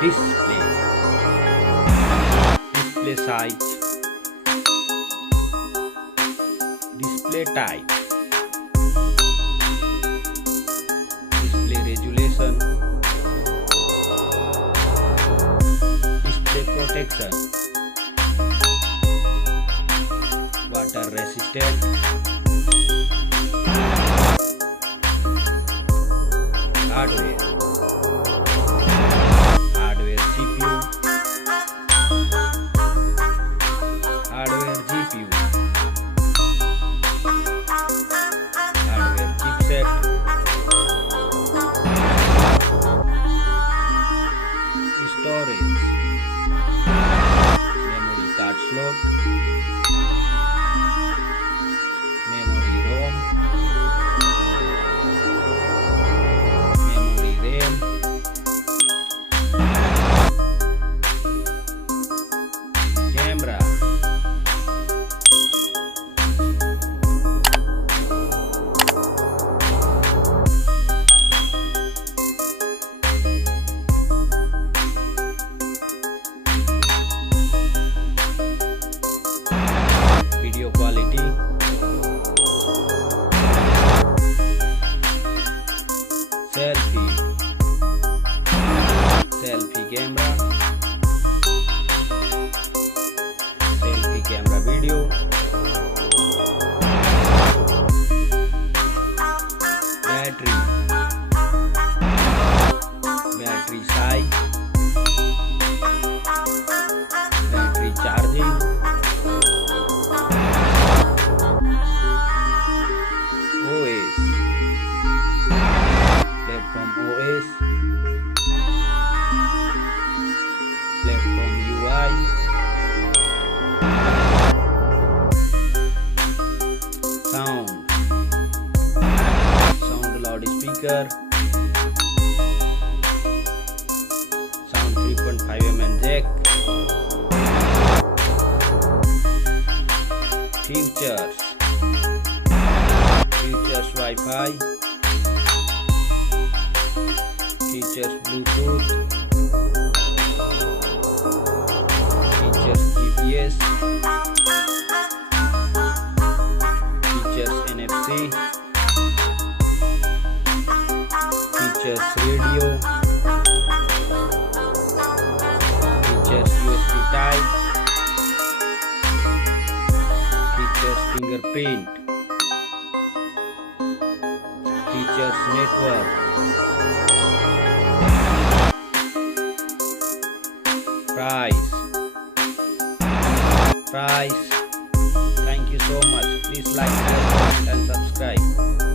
Display. Display size. Display type. Display resolution. Display protection. Water resistant. Hardware. Hardware CPU. Hardware GPU. Hardware chipset. Storage. Memory card slot. Memory ROM. Memory RAM. Camera. Video quality. Selfie. Selfie camera. Selfie camera video. Battery. Battery size. Battery charging. OS. Platform OS. Platform UI. Sound. Sound loudspeaker. Sound 3.5mm jack. Features. Features Wi-Fi. Features Bluetooth. Features GPS. Features NFC. Features radio. Features USB type. Features fingerprint. Features network. Price. Thank you so much. Please like, share, comment and subscribe.